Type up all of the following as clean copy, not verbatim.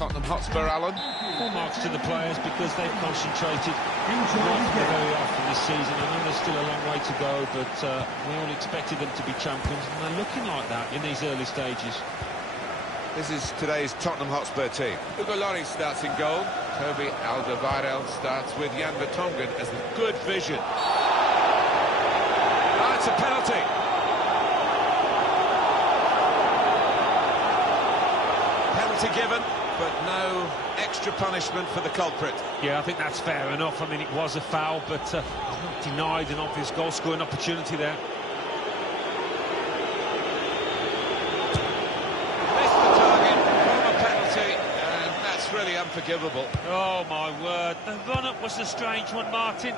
Tottenham Hotspur, Alan. Full marks to the players because they've concentrated right from the very off in this season. I know there's still a long way to go, but we all expected them to be champions, and they're looking like that in these early stages. This is today's Tottenham Hotspur team. Hugo Lloris starts in goal. Toby Alderweireld starts with Jan Vertonghen as the good vision. Oh, it's a penalty. Penalty given, but no extra punishment for the culprit. Yeah, I think that's fair enough. I mean, it was a foul, but he's not denied an obvious goal-scoring opportunity there. Really unforgivable. Oh my word, the run-up was a strange one, Martin.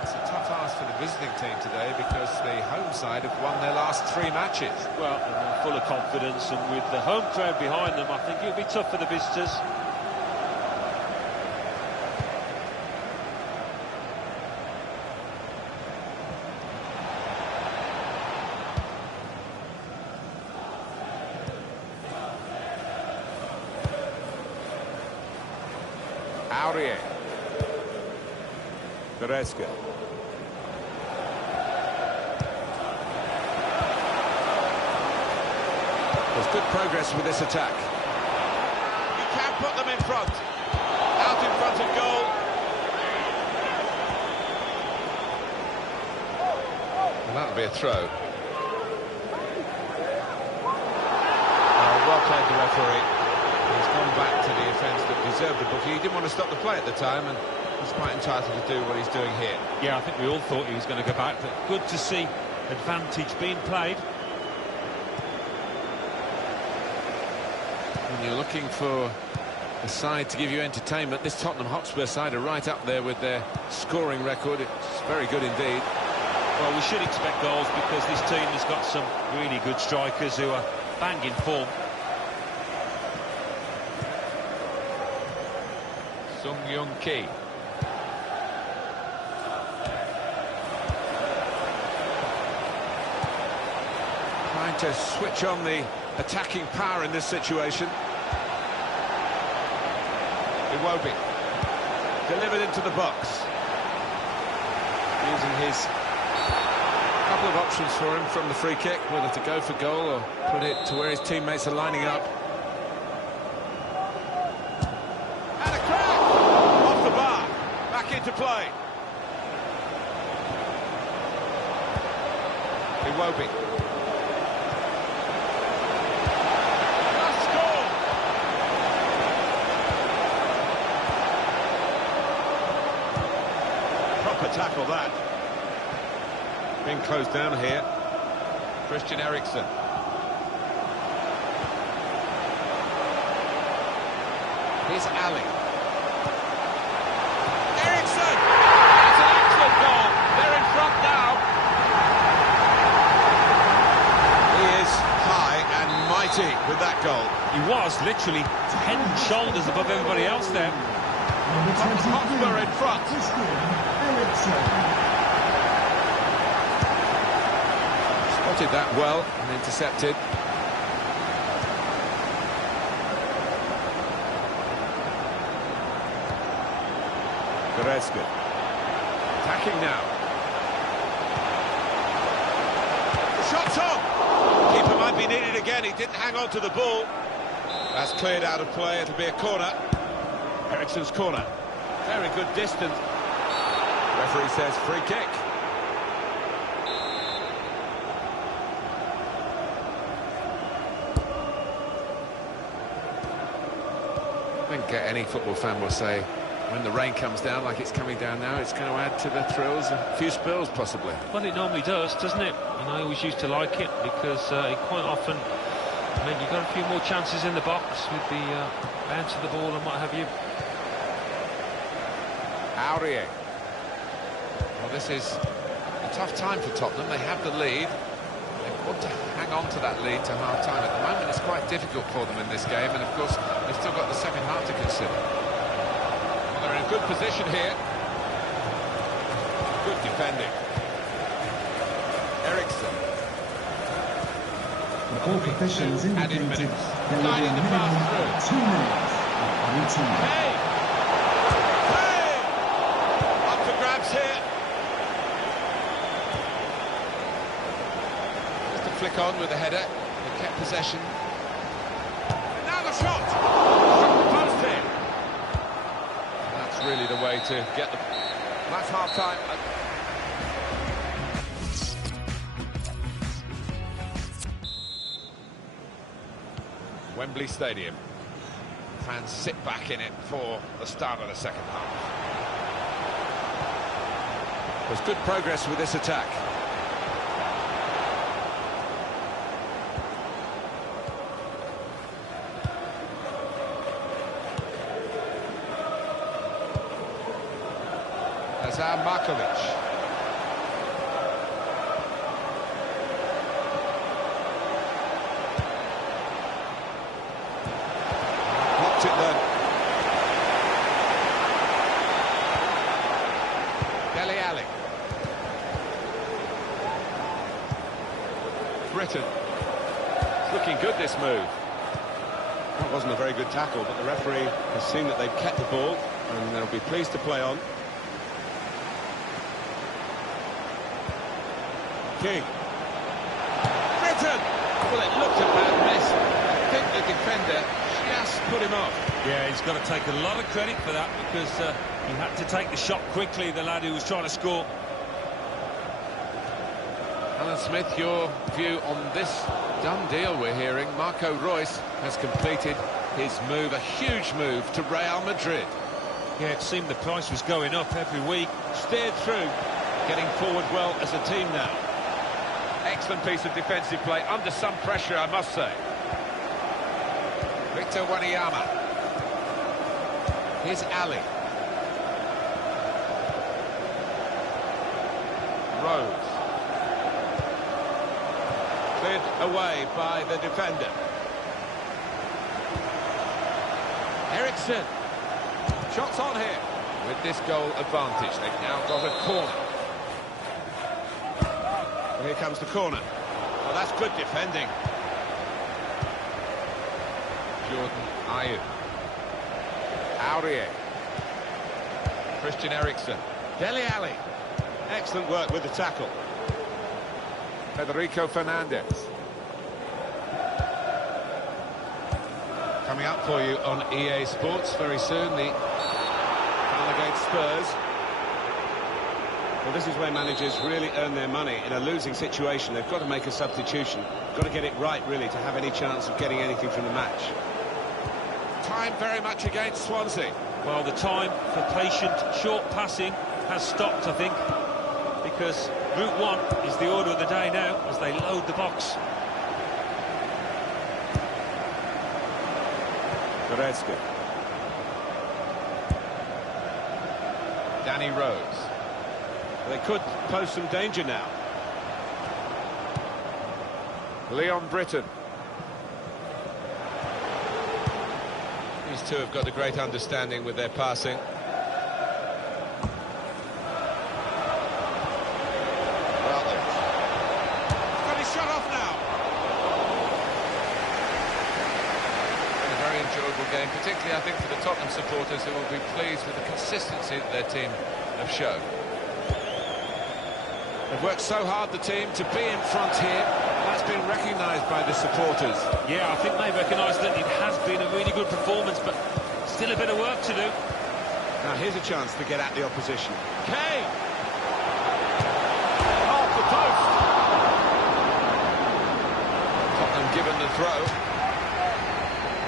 It's a tough ask for the visiting team today because the home side have won their last 3 matches. Well, they're full of confidence, and with the home crowd behind them, I think it'll be tough for the visitors. Aurier. Goretzka. There's good progress with this attack. You can put them in front. Out in front of goal. And that'll be a throw. Well played, the referee. He's gone back to the offence that deserved the booking. He didn't want to stop the play at the time, and he's quite entitled to do what he's doing here. Yeah, I think we all thought he was going to go back, but good to see advantage being played. When you're looking for a side to give you entertainment, this Tottenham Hotspur side are right up there with their scoring record. It's very good indeed. Well, we should expect goals because this team has got some really good strikers who are banging form. Sung-Young-Ki. Trying to switch on the attacking power in this situation. Iwobi. Delivered into the box. Using his couple of options for him from the free kick, whether to go for goal or put it to where his teammates are lining up. Into play. Iwobi. Must score. Proper tackle that. Being closed down here. Christian Eriksen. Here's Ali. With that goal. He was literally head and shoulders above everybody else there. Hotspur in front. Spotted that well and intercepted. Goretzka. Attacking now. The shot's on! Keeper might be needed again, he didn't hang on to the ball. That's cleared out of play, it'll be a corner. Eriksen's corner. Very good distance. Referee says free kick. I think any football fan will say when the rain comes down like it's coming down now, it's going to add to the thrills, a few spills possibly. Well, it normally does, doesn't it? And I always used to like it because it quite often meant you got a few more chances in the box with the bounce of the ball and what have you. Aurier. Well, this is a tough time for Tottenham. They have the lead. They want to hang on to that lead to half-time. At the moment, it's quite difficult for them in this game, and of course, they've still got the second half to consider. They're in good position here. Good defending. Eriksen. The fourth official has added indicated minutes. there will be a Guiding the minimum pass of 2 minutes of added time. Hey! Up for grabs here. Just a flick on with the header. They kept possession. And now the shot! Struck the post here. That's really the way to get the... That's half-time. Wembley Stadium. Fans sit back in it for the start of the second half. There's good progress with this attack. That's Markovic. Blocked it then. Dele Alli. Britain. It's looking good, this move. That wasn't a very good tackle, but the referee has seen that they've kept the ball, and they'll be pleased to play on. King. Britain! Well, it looked a bad miss. I think the defender just put him off. Yeah, he's got to take a lot of credit for that, because he had to take the shot quickly, the lad who was trying to score. Alan Smith, your view on this done deal we're hearing. Marco Reus has completed his move, a huge move to Real Madrid. Yeah, it seemed the price was going up every week. Steered through, getting forward well as a team now. Excellent piece of defensive play, under some pressure, I must say. Victor Wanyama. Here's Ali. Rose. Cleared away by the defender. Ericsson. Shots on here. With this goal advantage, they've now got a corner. Here comes the corner. Well, that's good defending. Jordan Ayew. Aurier. Christian Eriksen. Dele Alli. Excellent work with the tackle. Federico Fernandez. Coming up for you on EA Sports very soon, the final against Spurs. Well, this is where managers really earn their money. In a losing situation, they've got to make a substitution. Got to get it right, really, to have any chance of getting anything from the match. Time very much against Swansea. Well, the time for patient, short passing has stopped, I think, because Route 1 is the order of the day now as they load the box. Goretzka. Danny Rose. They could pose some danger now. Leon Britton. These two have got a great understanding with their passing. Well, he's got his shot off now. A very enjoyable game, particularly I think for the Tottenham supporters, who will be pleased with the consistency that their team have shown. They've worked so hard, the team, to be in front here. That's been recognised by the supporters. Yeah, I think they recognise that it has been a really good performance, but still a bit of work to do. Now, here's a chance to get at the opposition. Kane! Off the post! Tottenham given the throw.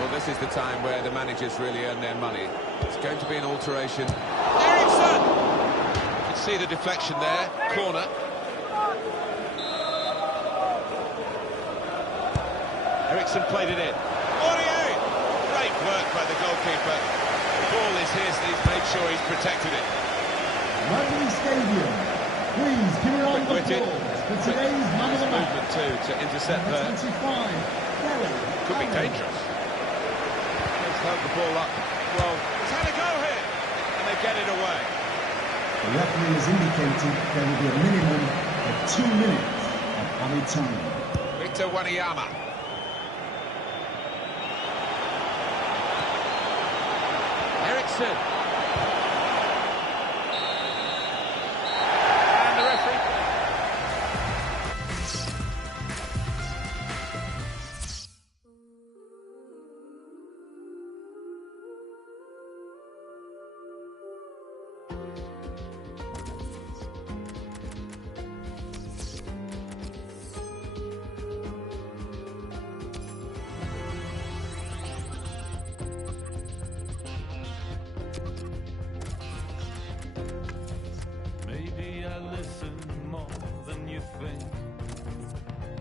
Well, this is the time where the managers really earn their money. It's going to be an alteration. Ericsson! You can see the deflection there. Corner. Ericsson played it in. Aurier! Great work by the goalkeeper. The ball is his, he's made sure he's protected it. Wembley Stadium. Please give a round of Quick-witted. applause for today's man of the match. Movement too to intercept Number there. 25. Could be dangerous. Let's hold the ball up. Well, He's had a go here, and they get it away. The referee has indicated there will be a minimum of 2 minutes of added time. Victor Wanyama. Jackson. And the referee.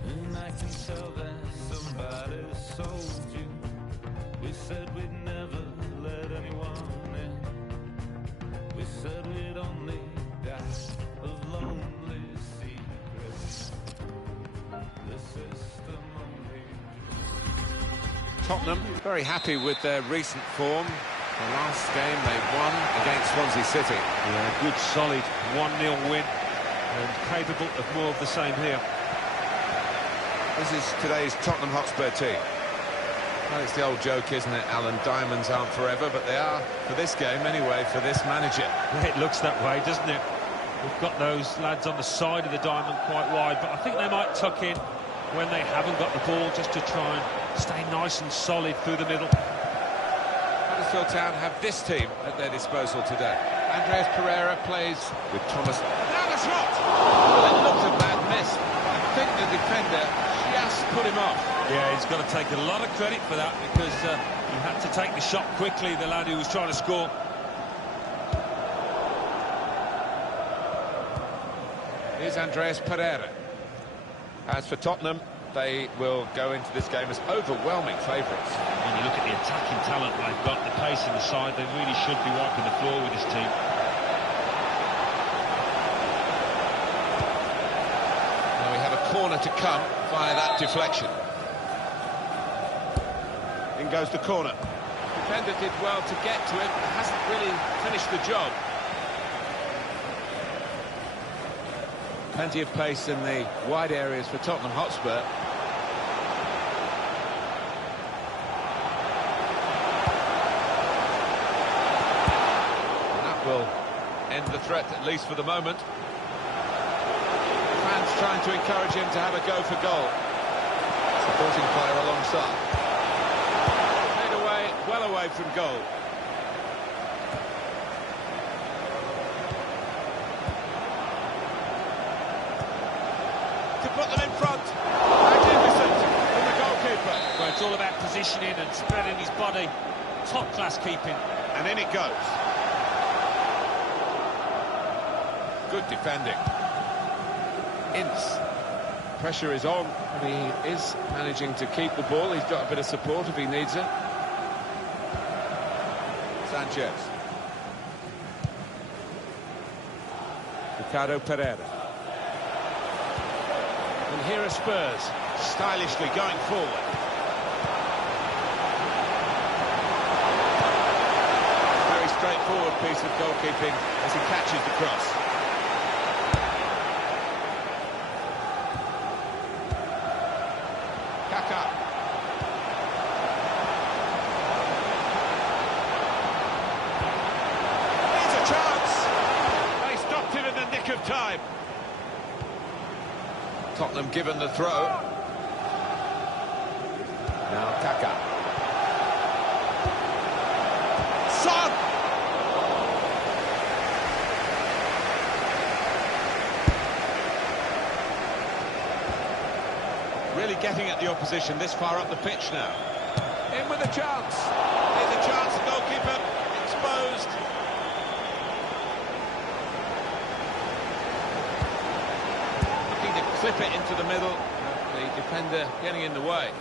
And I can tell that somebody sold you. We said we'd never let anyone in. We said we'd only die of lonely secrets. The system only. Tottenham very happy with their recent form. The last game they won against Swansea City. Yeah, good solid 1-0 win and capable of more of the same here. This is today's Tottenham Hotspur team. Well, it's the old joke, isn't it, Alan? Diamonds aren't forever, but they are for this game anyway, for this manager. Yeah, it looks that way, doesn't it? We've got those lads on the side of the diamond quite wide, but I think they might tuck in when they haven't got the ball, just to try and stay nice and solid through the middle. Huddersfield Town have this team at their disposal today. Andreas Pereira plays with Thomas. Now the shot! Well, it looked a bad miss. I think the defender just put him off. Yeah, he's got to take a lot of credit for that, because he had to take the shot quickly, the lad who was trying to score. Here's Andreas Pereira. As for Tottenham, they will go into this game as overwhelming favourites. When you look at the attacking talent they've got, the pace in the side, they really should be wiping the floor with this team. Now we have a corner to come via that deflection. In goes the corner. Defender did well to get to it, but hasn't really finished the job. Plenty of pace in the wide areas for Tottenham Hotspur. And that will end the threat, at least for the moment. Fans trying to encourage him to have a go for goal. Supporting player alongside. Played away, well away from goal. To put them in front. Magnificent from the goalkeeper. Well, it's all about positioning and spreading his body. Top-class keeping. And in it goes. Good defending. Ince. Pressure is on, but he is managing to keep the ball. He's got a bit of support if he needs it. Sanchez. Ricardo Pereira. And here are Spurs, stylishly going forward. Very straightforward piece of goalkeeping as he catches the cross. Kaka. Here's a chance. They stopped him in the nick of time. Tottenham given the throw. Now Kaka. Son! Really getting at the opposition this far up the pitch now. In with a chance. Here's a chance, the goalkeeper exposed. Looking to clip it into the middle. The defender getting in the way.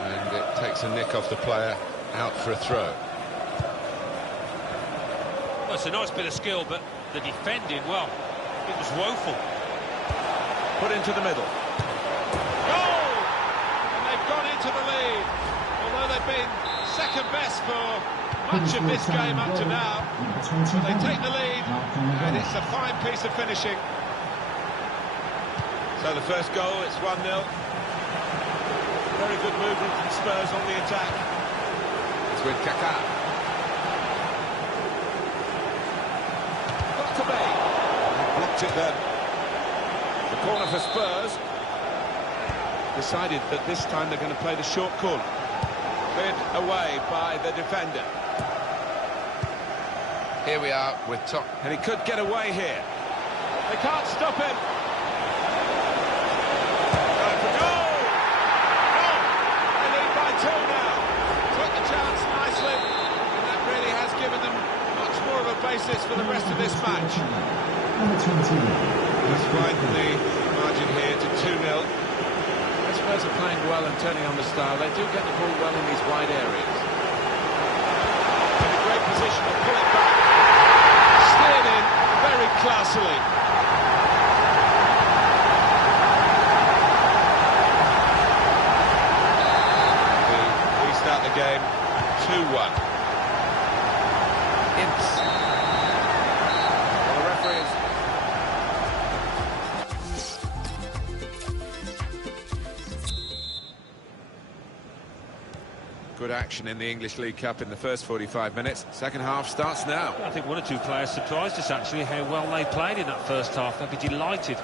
And it takes a nick off the player, out for a throw. Well, it's a nice bit of skill, but the defending, well, it was woeful. Put into the middle. Goal! And they've gone into the lead. Although they've been second best for much of this game up to now. But they take the lead, and it's a fine piece of finishing. So the first goal, it's 1-0. Very good movement from Spurs on the attack. with Kaká. Got to be. Blocked it then. The corner for Spurs. Decided that this time they're going to play the short corner. Cleared away by the defender. Here we are with top. And he could get away here. They can't stop him. Going for goal! Goal! They lead by 2 now. Took the chance nicely, and that really has given them much more of a basis for the rest of this match. Number 20. Let's widen the margin here to 2-0. Spurs are playing well and turning on the style. They do get the ball well in these wide areas. In a great position to pull it back. Steered in very classily. We restart the game 2-1. Ince. Well, the referee is... Good action in the English League Cup in the first 45 minutes. Second half starts now. I think one or two players surprised us, actually, how well they played in that first half. They'd be delighted.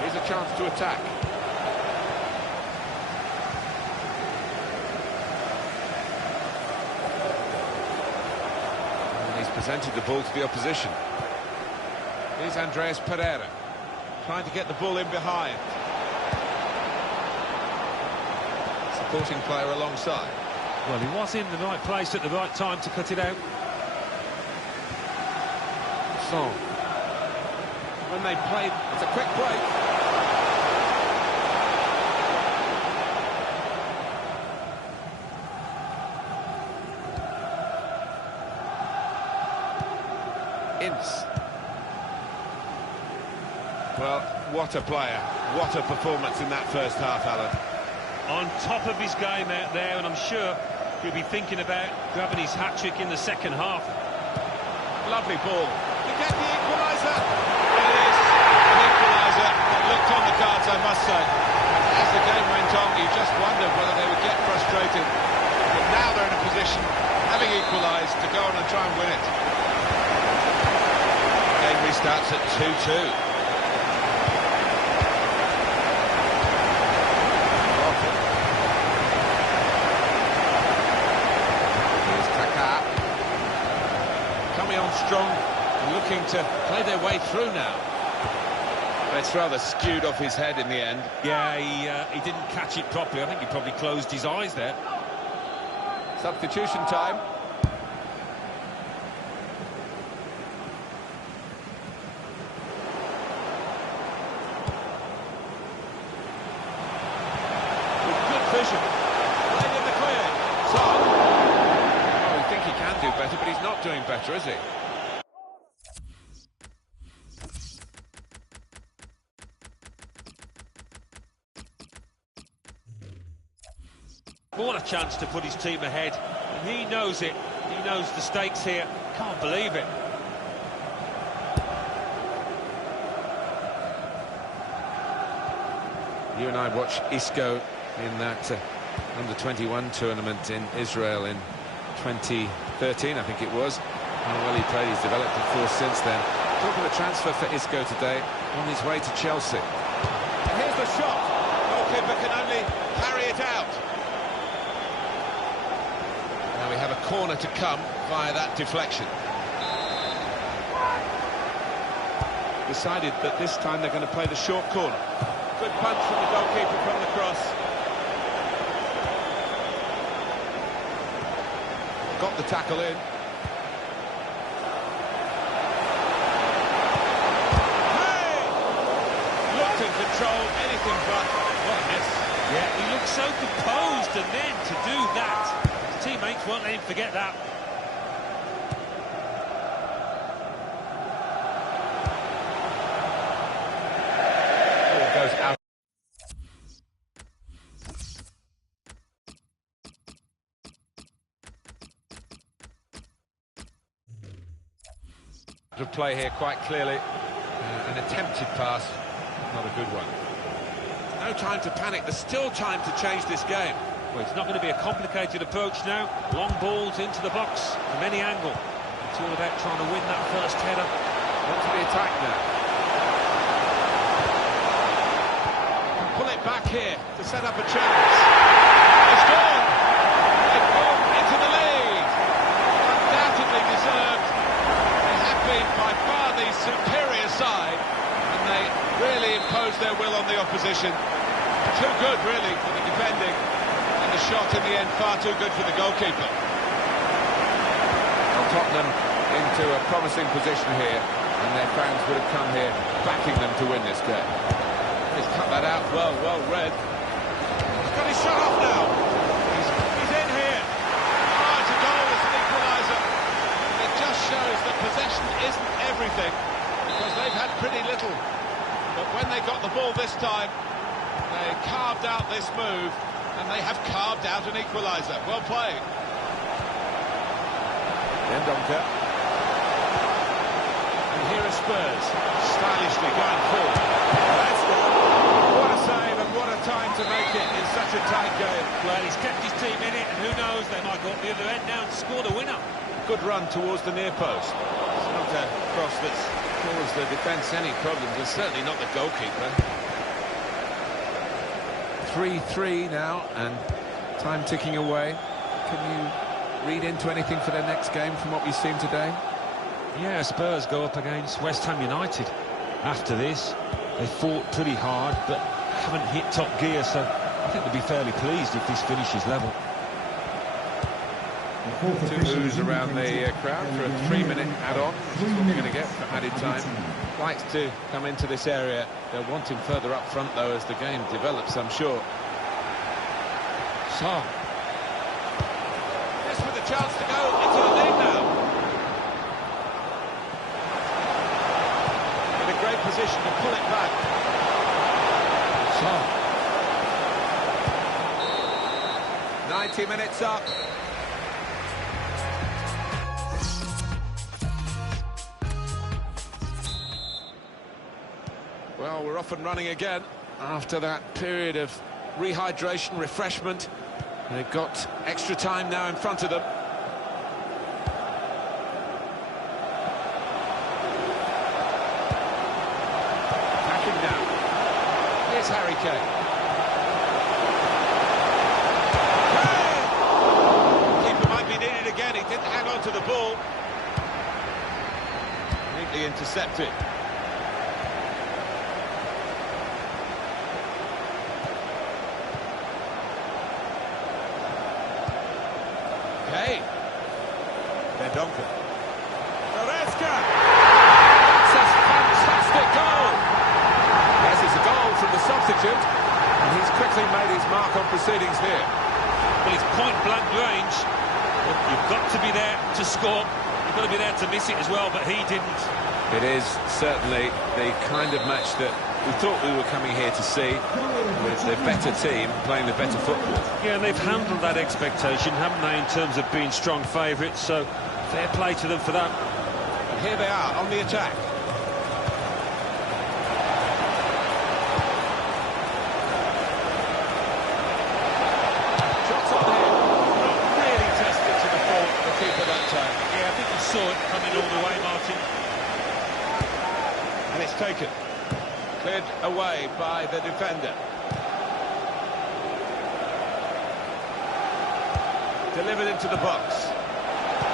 Here's a chance to attack. And he's presented the ball to the opposition. Here's Andreas Pereira. Trying to get the ball in behind. Supporting player alongside. Well, he was in the right place at the right time to cut it out. Song. When they played, it's a quick break. Ince. Well, what a player. What a performance in that first half, Alan. On top of his game out there, and I'm sure he'll be thinking about grabbing his hat-trick in the second half. Lovely ball. To get the equaliser. It is an equaliser. It looked on the cards, I must say. As the game went on, you just wondered whether they would get frustrated. But now they're in a position, having equalised, to go on and try and win it. Game restarts at 2-2. Strong and looking to play their way through now. It's rather skewed off his head in the end. Yeah, he didn't catch it properly. I think he probably closed his eyes there. Substitution time. With good vision. Played in the clear. So. Oh, we think he can do better, but he's not doing better, is he? What a chance to put his team ahead, and he knows it. He knows the stakes here. Can't believe it. You and I watched Isco in that under-21 tournament in Israel in 2013, I think it was. How well he played, he's developed a force since then. Talk of a transfer for Isco today, on his way to Chelsea. Here's the shot. Goalkeeper can only carry it out. Now we have a corner to come via that deflection. Decided that this time they're going to play the short corner. Good punch from the goalkeeper from the cross. Got the tackle in. Hey! Looked in control, anything but. What a miss. Yeah, he looked so composed, and then to do that, his teammates won't let him forget that. Ball goes out. To play here quite clearly. An attempted pass, not a good one. No time to panic, there's still time to change this game. Well, it's not going to be a complicated approach now. Long balls into the box from any angle. It's all about trying to win that first header. Want to be attacked now. Pull it back here to set up a chance. It's gone! They've gone into the lead. Undoubtedly deserved. They have been by far the superior side, and they really imposed their will on the opposition. Too good, really, for the defending. And the shot in the end far too good for the goalkeeper. Well, Tottenham into a promising position here, and their fans would have come here backing them to win this game. He's cut that out well read. He's got his shot off now. He's in here. Oh, it's a goal, it's an equaliser. It just shows that possession isn't everything, because they've had pretty little. But when they got the ball this time, they carved out this move, and they have carved out an equaliser. Well played. Dendoncker. And here are Spurs, stylishly going forward. What a save and what a time to make it in such a tight game. Well, he's kept his team in it, and who knows, they might go up the other end now and score the winner. Good run towards the near post. It's not a cross that's caused the defence any problems, and certainly not the goalkeeper. 3-3 now, and time ticking away. Can you read into anything for their next game from what we've seen today? Yeah, Spurs go up against West Ham United. After this, they fought pretty hard, but haven't hit top gear, so I think they'll be fairly pleased if this finishes level. Two boos around the crowd for a 3-minute add-on, which is what we're going to get for added time. Likes to come into this area. They'll want him further up front, though, as the game develops, I'm sure. So, this with a chance to go into the lead now. In a great position to pull it back. So, 90 minutes up. Well, we're off and running again after that period of rehydration, refreshment. They've got extra time now in front of them. Attacking now. Here's Harry Kane. Keeper might be needed again. He didn't hang on to the ball. Neatly intercepted. Hey, Dendoncker. Goretzka! That's a fantastic goal! Yes, it's a goal from the substitute, and he's quickly made his mark on proceedings here. Well, it's point-blank range. But you've got to be there to score. You've got to be there to miss it as well, but he didn't. It is certainly the kind of match that we thought we were coming here to see, with the better team playing the better football. Yeah, and they've handled that expectation, haven't they, in terms of being strong favourites, so fair play to them for that. And here they are on the attack. Shots on here. Not really tested to the full, the keeper that time. Yeah, I think you saw it coming all the way, Martin. And it's taken. Cleared away by the defender. Delivered into the box.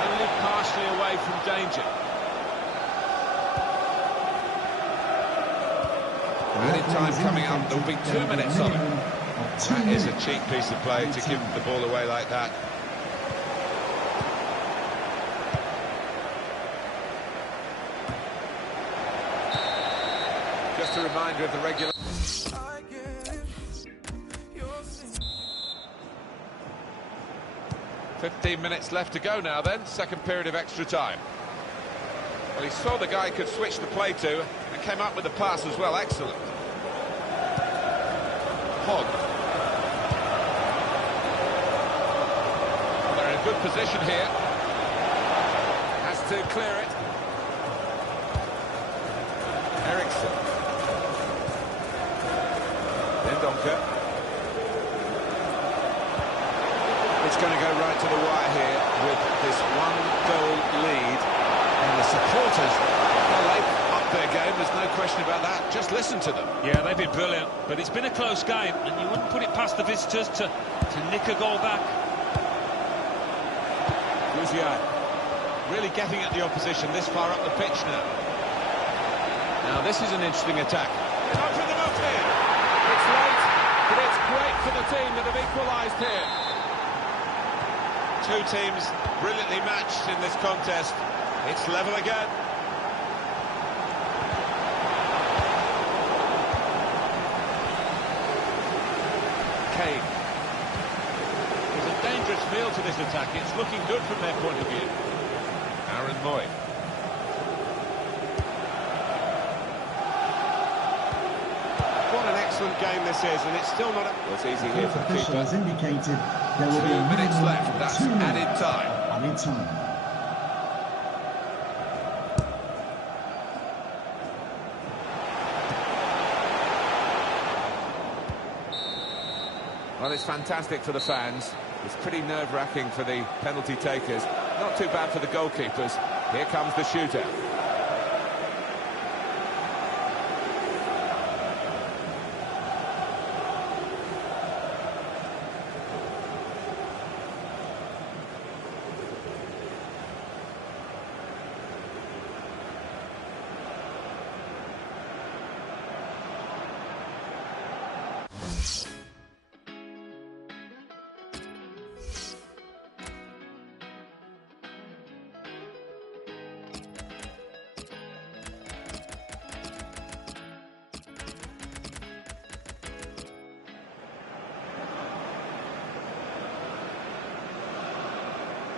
Only partially away from danger. Added time coming up, there'll be 2 minutes on it. That is a cheap piece of play to give the ball away like that. Just a reminder of the regular... 15 minutes left to go now then, second period of extra time. Well, he saw the guy could switch the play to and came up with the pass as well, excellent. Hogg. They're in a good position here. Has to clear it. Eriksson. Dendoncker. It's going to go right to the wire here with this one-goal lead. And the supporters, well, they've upped their game, there's no question about that. Just listen to them. Yeah, they've been brilliant, but it's been a close game, and you wouldn't put it past the visitors to nick a goal back. Guzia really getting at the opposition this far up the pitch now. Now, this is an interesting attack. Open them up here. It's late, but it's great for the team that have equalised here. Two teams brilliantly matched in this contest. It's level again. Kane. There's a dangerous feel to this attack. It's looking good from their point of view. Aaron Moy. What an excellent game this is, and it's still not... Well, it's easy here for the Official keeper. has indicated there will be 2 a minutes minimum left, of that's 2 minutes added time. added time. Well, it's fantastic for the fans. It's pretty nerve-wracking for the penalty takers. Not too bad for the goalkeepers. Here comes the shooter.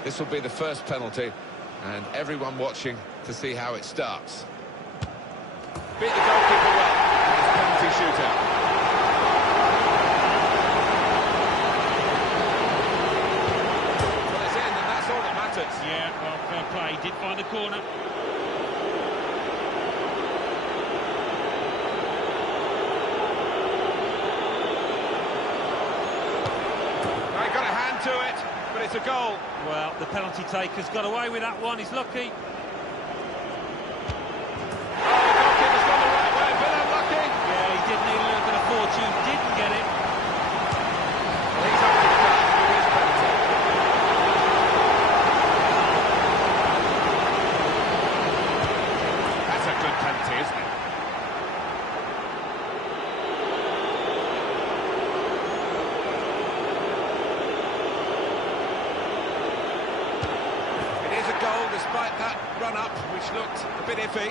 This will be the first penalty, and everyone watching to see how it starts. Beat the goalkeeper well. It's penalty shootout. Well, it's in, and that's all that matters. Yeah, well, fair play. He did find the corner. They got a hand to it, but it's a goal. Well, the penalty taker's got away with that one. He's lucky. Goalkeeper's gone the right way, a bit unlucky. Yeah, he did need a little bit of fortune. Didn't get it. Well, he's up to the task with his penalty. That's a good penalty, isn't it? It is a goal despite that run-up, which looked a bit iffy.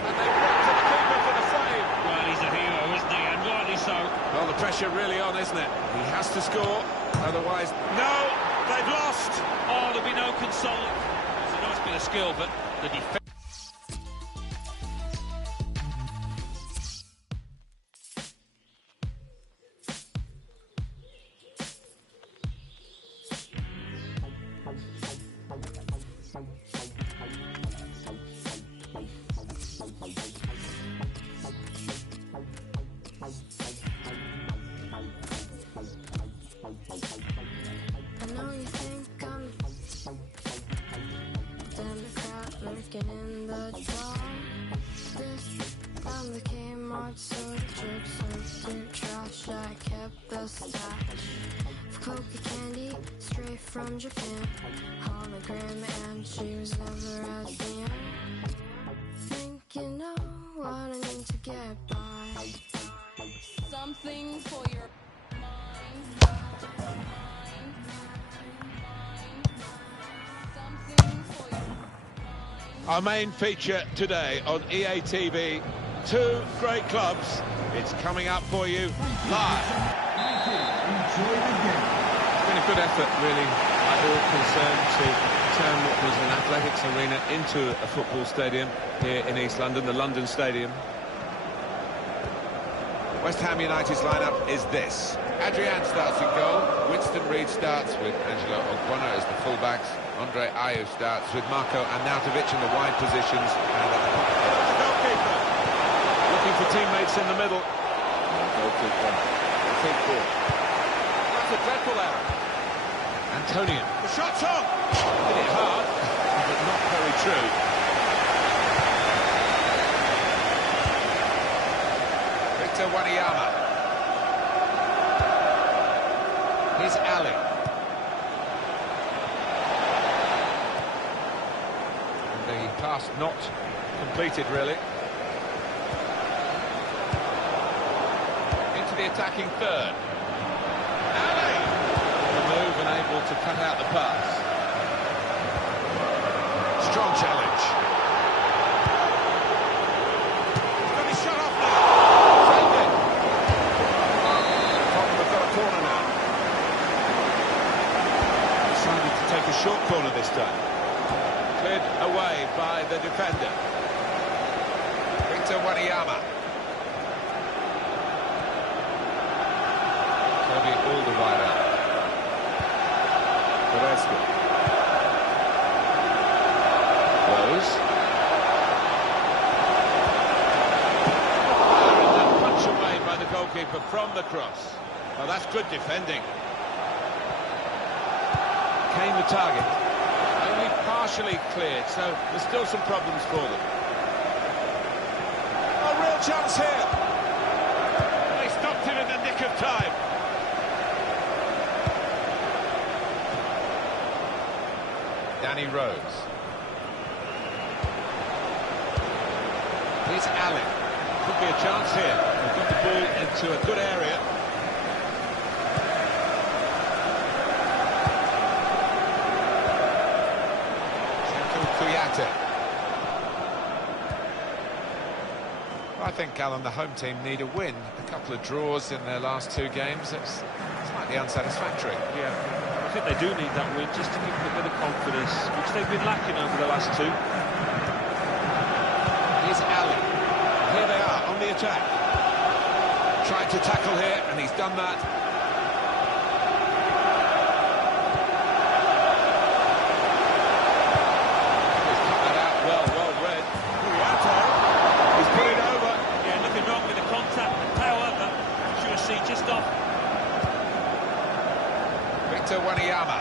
And they've got to the keeper for the save. Well, he's a hero, isn't he? And rightly so. Well, the pressure really on, isn't it? He has to score, otherwise... No, they've lost. Oh, there'll be no consoling. It's a nice bit of skill, but the defence... I know you think I'm Democrat lurking in the dark. This time the Kmart soda chips and through trash. I kept the stash of coca candy straight from Japan. Hologram, and she was never at the end. Think you know what I need to get by. Something for your mind. Something for your mind. Our main feature today on EA TV, two great clubs. It's coming up for you live. Thank you. Enjoy the game. It's been a good effort, really, by all concerned, to turn what was an athletics arena into a football stadium here in East London, the London Stadium. West Ham United's lineup is this. Adrian starts in goal. Winston Reid starts with Angelo Ogbonna as the fullbacks. Andre Ayew starts with Marco Arnautovic in the wide positions. And at the The goalkeeper looking for teammates in the middle. goalkeeper think ball. That's a dreadful error. Antonian. The shot's on! Hit it hard, but not very true. Victor Wanyama. Here's Ali. And the pass not completed, really. Into the attacking third. Ali! The move and able to cut out the pass. Strong challenge. He's got his shot off now. Saved it. Tottenham have got a corner now. Decided to take a short corner this time. Cleared away by the defender. Victor Wanyama. Toby Alderweireld. Goretzka. Rose. And that punch away by the goalkeeper from the cross. Well, that's good defending. Came the target. Only partially cleared, so there's still some problems for them. A real chance here. They stopped him in the nick of time. Danny Rose. Here's Ali. Could be a chance here. They've got the ball into a good area. I think, Alan, the home team need a win. A couple of draws in their last two games. It's slightly unsatisfactory. Yeah, I think they do need that win just to give them a bit of confidence, which they've been lacking over the last two. Here's Ali. Here they are on the attack. Tried to tackle here, and he's done that. He's cut that out well read. He's put it over. Yeah, nothing wrong with the contact. However, accuracy just off. Victor Wanyama.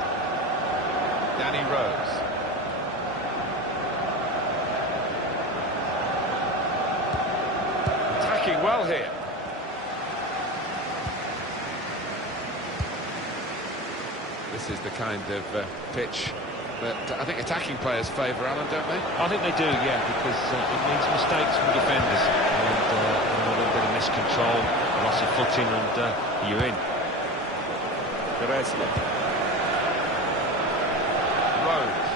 Danny Rose. Attacking well here. This is the kind of pitch that I think attacking players favour, Alan, don't they? I think they do, yeah, because it means mistakes from defenders and a little bit of miscontrol, loss of footing, and you're in. Goretzka. Rose.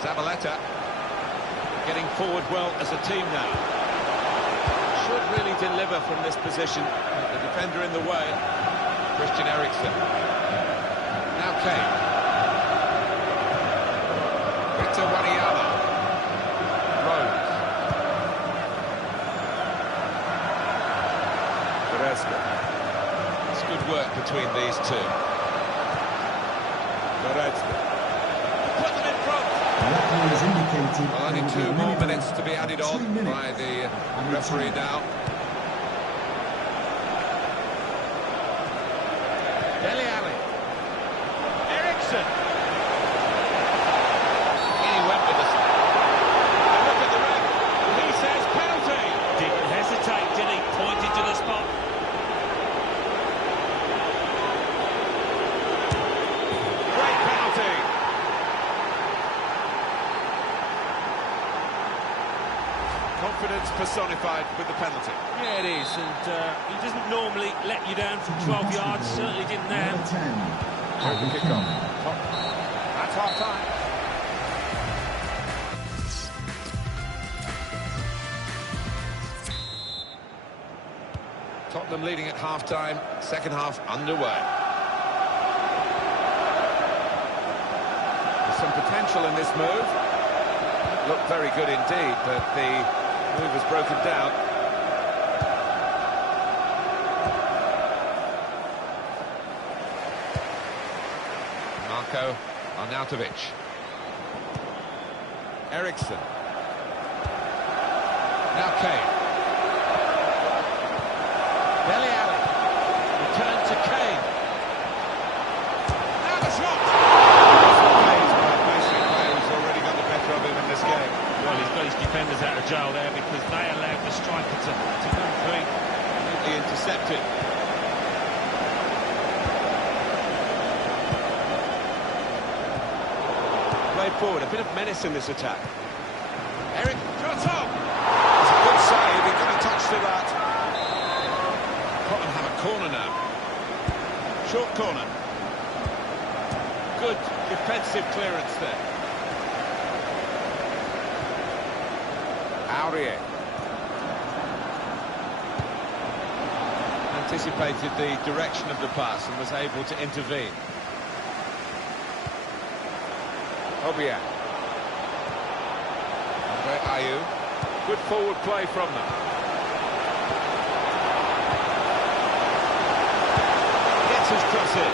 Zabaleta. Getting forward well as a team now. Should really deliver from this position. The defender in the way. Christian Eriksen. Now Kane. Victor Wanyama. Rose. Goretzka. It's good work between these two. Goretzka. Put them in front. Referee has indicated Well, only there will 2 be a more minute minutes to be added on 2 minutes by the added referee time. now. Dele Alli. Eriksen. He went with the... And look at the ref. He says penalty. Didn't hesitate, did he? Pointed to the spot. Great penalty. Confidence personified with the penalty. Yeah, it is, and he doesn't normally let you down from 12 yards, certainly didn't there. Number 10, The kick-off. That's half-time. Tottenham leading at half-time, second half underway. There's some potential in this move. Looked very good indeed, but the move was broken down. Marko Arnautovic. Ericsson. Now Kane. Dele Alli. Return to Kane. Now the shot! Basically, who's already got the better of him in this game. Well, he's got his defenders out of jail there because they allowed the striker to come through. Neatly intercepted. Played forward, a bit of menace in this attack. Eric, shot up! It's a good save, he got a touch to that. Tottenham have a corner now. Short corner. Good defensive clearance there. Aurier. Anticipated the direction of the pass and was able to intervene. Obiang. Andre Ayew. Good forward play from them. Gets his cross in.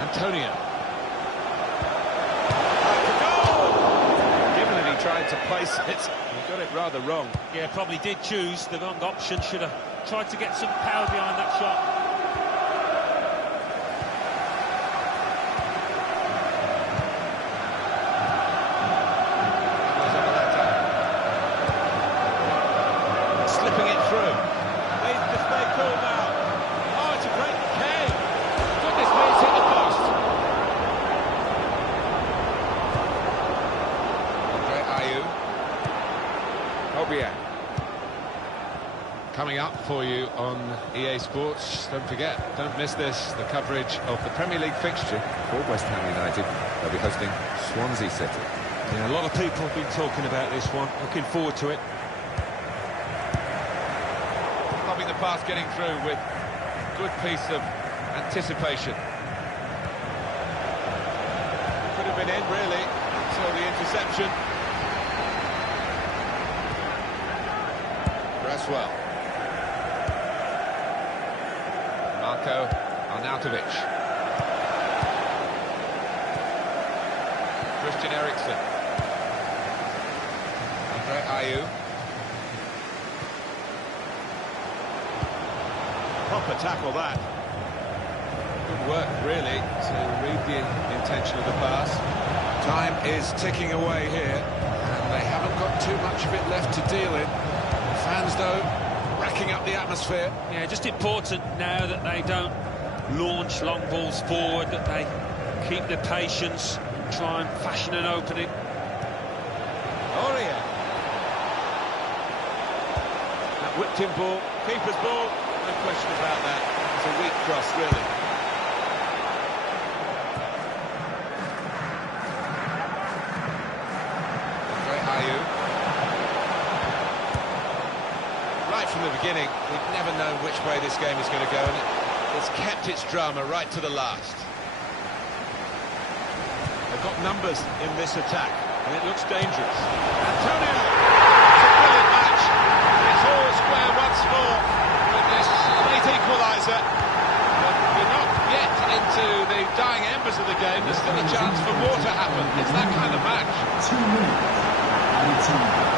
Antonio. Given that he tried to place it, he got it rather wrong. Yeah, probably did choose the wrong option. Should have tried to get some power behind that shot. Slipping it through. Made the mistake call now. Oh, it's a great Kane. Goodness me, it's hit the post. Andre Ayew. Obiang. Coming up for you on EA Sports. Don't forget, don't miss this, the coverage of the Premier League fixture for West Ham United. They'll be hosting Swansea City. Yeah, a lot of people have been talking about this one. Looking forward to it. Stopping the pass getting through with good piece of anticipation. Could have been in, really, until the interception. Braswell. Marco Arnautovic. Christian Eriksen. Andre Ayew. Proper tackle that. Good work, really, to read the intention of the pass. Time is ticking away here, and they haven't got too much of it left to deal in. The fans, though, racking up the atmosphere. Yeah, just important now that they don't launch long balls forward, that they keep their patience, try and fashion an opening. Aurier. That whipped-in ball, keeper's ball, no question about that. It's a weak cross, really. Andre Ayew. Right from the beginning, we've never known which way this game is going to go, and it's kept its drama right to the last. They've got numbers in this attack, and it looks dangerous. Antonio! It's a brilliant match. It's all square once more with this late equaliser. But we're not yet into the dying embers of the game. There's still a chance for more to happen. It's that kind of match. 2 minutes. 18.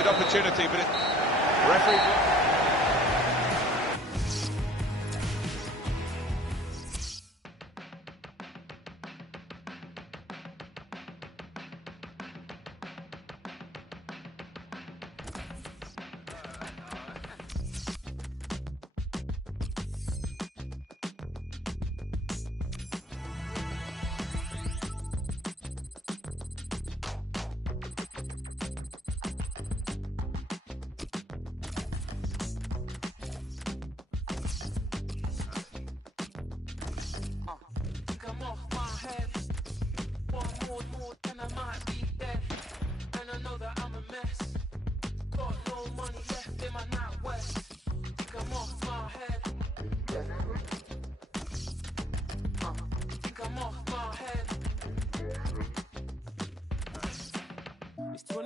Opportunity, but referee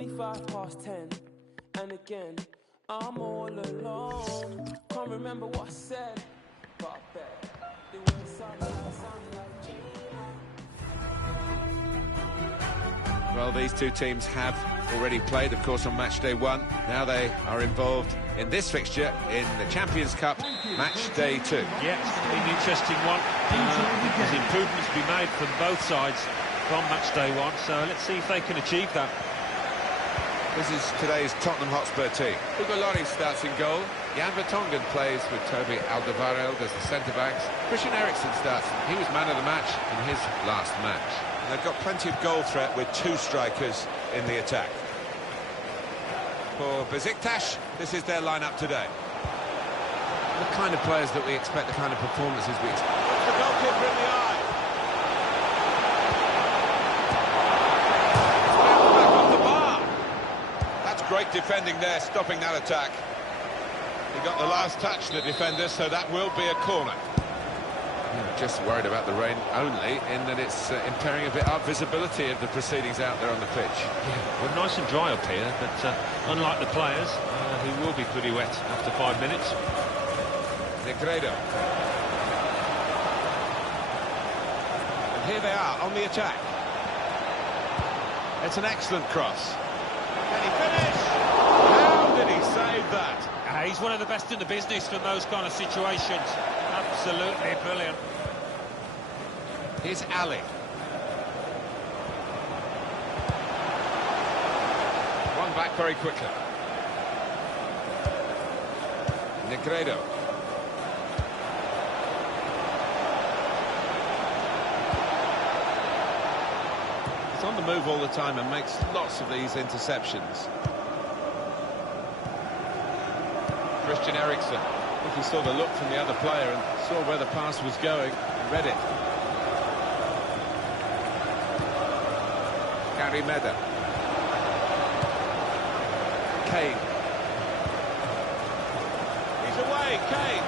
10, and again, I'm all alone. Can't remember what I said, but I bet they were something like Well, these two teams have already played, of course, on match day 1. Now they are involved in this fixture in the Champions Cup, match day 2. Yeah, it's going to be an interesting one. There's improvements to be made from both sides from match day 1, so let's see if they can achieve that. This is today's Tottenham Hotspur team. Hugo Lloris starts in goal. Jan Vertonghen plays with Toby Alderweireld as the centre-backs. Christian Eriksen starts. He was man of the match in his last match. And they've got plenty of goal threat with 2 strikers in the attack. For Besiktas, this is their lineup today. The kind of players that we expect, the kind of performances we expect. Puts the goalkeeper in the eye. Great defending there, stopping that attack. He got the last touch, the defender, so that will be a corner. Yeah, just worried about the rain only, in that it's impairing a bit our visibility of the proceedings out there on the pitch. Yeah, we're nice and dry up here, but unlike the players, who will be pretty wet after 5 minutes. Negredo. And here they are on the attack. It's an excellent cross. Can he finish? How did he save that? He's one of the best in the business from those kind of situations. Absolutely brilliant. Here's Ali. One back very quickly. Negredo. He's on the move all the time and makes lots of these interceptions. Christian Eriksen. I think he saw the look from the other player and saw where the pass was going and read it. Gary Meda. Kane. He's away, Kane.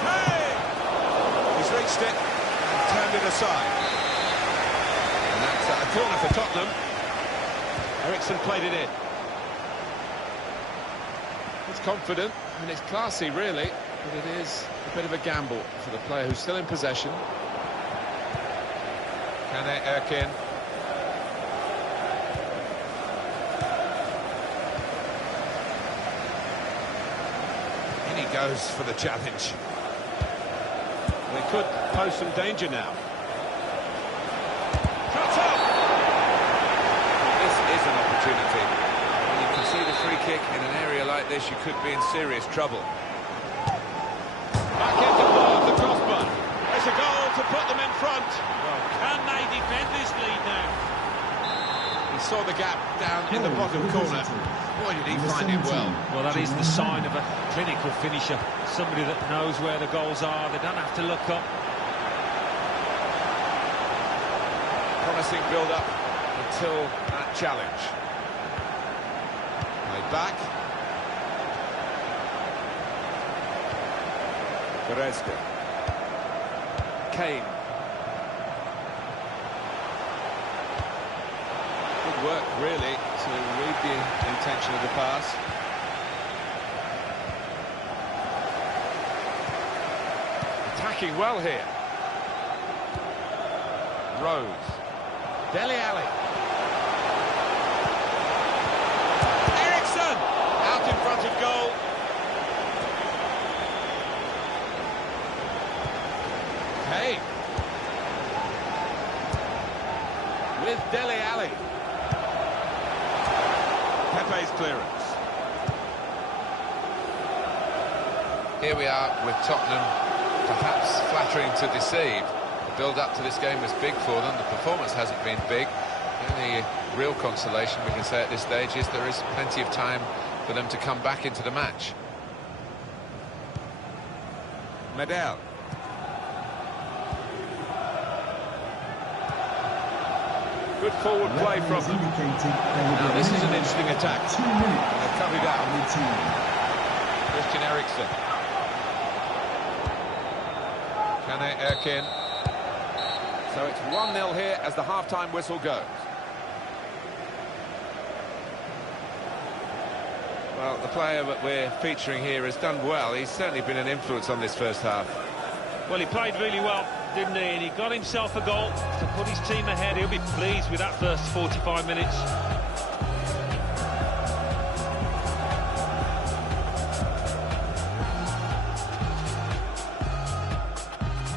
Kane! He's reached it and turned it aside. And that's a corner for Tottenham. Eriksen played it in. It's confident and it's classy, really, but it is a bit of a gamble for the player who's still in possession. Kane Erkin. In he goes for the challenge. They could pose some danger now. Cut off! This is an opportunity. When you can see the free kick in an area like this, you could be in serious trouble. Back into ball of the crossbar. It's a goal to put them in front. Well, can they defend this lead now? He saw the gap down in the bottom corner. Boy, did he find it well. Well, that is the sign of a clinical finisher. Somebody that knows where the goals are. They don't have to look up. Promising build-up until that challenge. Played back. Goretzka. Kane. Good work, really, to read the intention of the pass. Attacking well here. Rose. Dele Alli. Eriksen! Out in front of goal. Kane. With Dele Alli. Pepe's clearance. Here we are with Tottenham, perhaps flattering to deceive. The build-up to this game was big for them. The performance hasn't been big. The only real consolation we can say at this stage is there is plenty of time for them to come back into the match. Medel. Good forward play from them. Now this is an interesting attack. 2 minutes. They've cut it out. Christian Eriksen. Kane Erkin. So it's 1-0 here as the half-time whistle goes. Well, the player that we're featuring here has done well. He's certainly been an influence on this first half. Well, he played really well, didn't he? And he got himself a goal to put his team ahead. He'll be pleased with that first 45 minutes.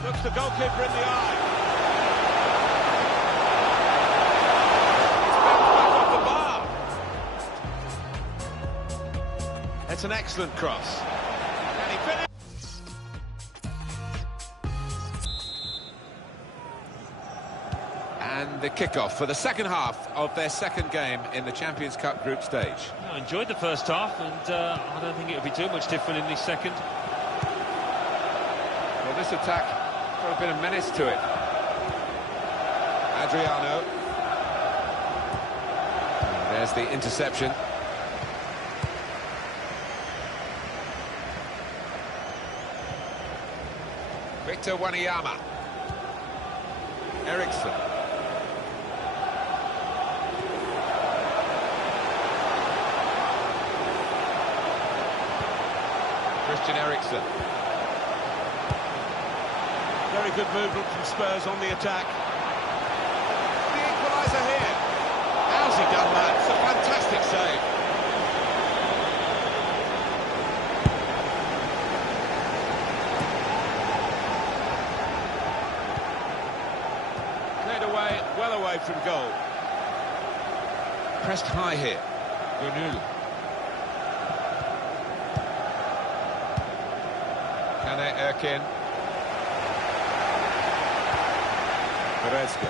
Looks the goalkeeper in the eye. It's an excellent cross. Can he finish? And the kick-off for the second half of their second game in the Champions Cup group stage. I enjoyed the first half, and I don't think it'll be too much different in this second. Well, this attack got a bit of menace to it. Adriano. And there's the interception. Victor Wanyama. Eriksson. Christian Eriksson. Very good movement from Spurs on the attack. The equaliser here. How's he done that? It's a fantastic save. Well away from goal. Pressed high here. Gunul. Kane Erkin. Goretzka.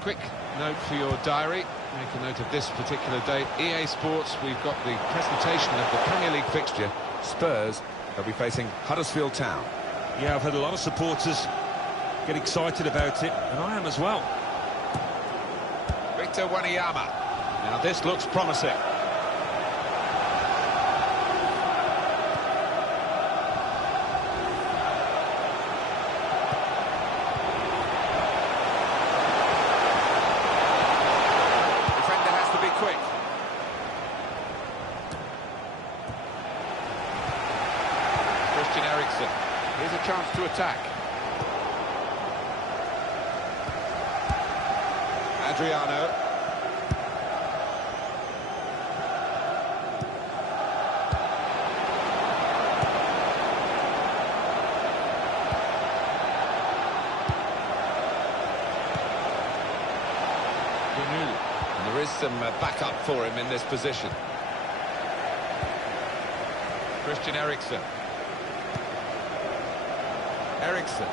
Quick note for your diary. Make a note of this particular date. EA Sports, we've got the presentation of the Premier League fixture. Spurs, they'll be facing Huddersfield Town. Yeah, I've had a lot of supporters get excited about it, and I am as well. Victor Wanyama. Now this looks promising. Defender has to be quick. Christian Eriksson. Here's a chance to attack. Adriano. And there is some backup for him in this position. Christian Eriksson. Eriksson.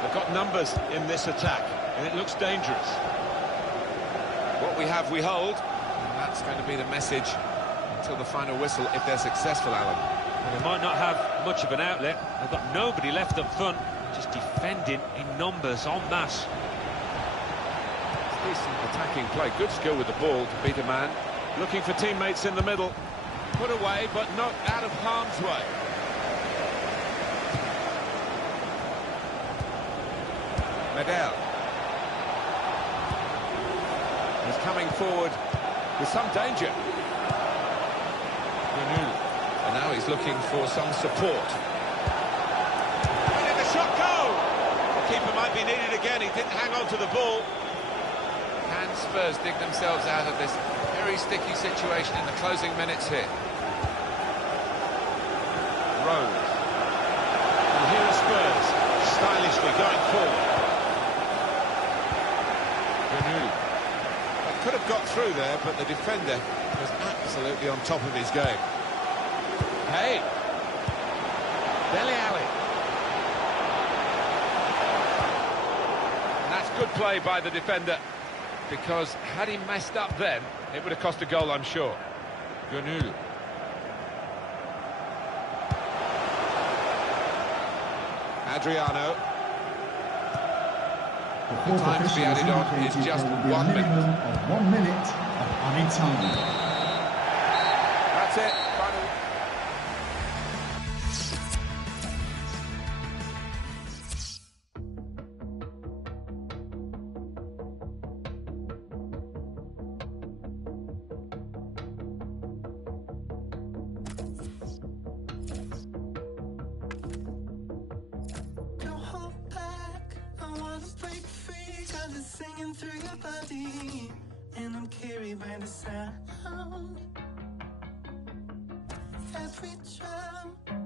They've got numbers in this attack, and it looks dangerous. What we have, we hold. And that's going to be the message until the final whistle, if they're successful, Alan. Well, they might not have much of an outlet. They've got nobody left up front, just defending in numbers en masse. Decent attacking play, good skill with the ball to beat a man. Looking for teammates in the middle. Put away, but not out of harm's way. Medel. He's coming forward with some danger. And now he's looking for some support. And in the shot go! The keeper might be needed again. He didn't hang on to the ball. Can Spurs dig themselves out of this very sticky situation in the closing minutes here? Rose. And here are Spurs, stylishly going forward. They could have got through there, but the defender was absolutely on top of his game. Hey! Dele Alli. And that's good play by the defender, because had he messed up then, it would have cost a goal, I'm sure. Gunul. Adriano. The time to be added on is just 1 minute. Of 1 minute of added time. That's it. Final. feel it singing through your body, and I'm carried by the sound. As we drown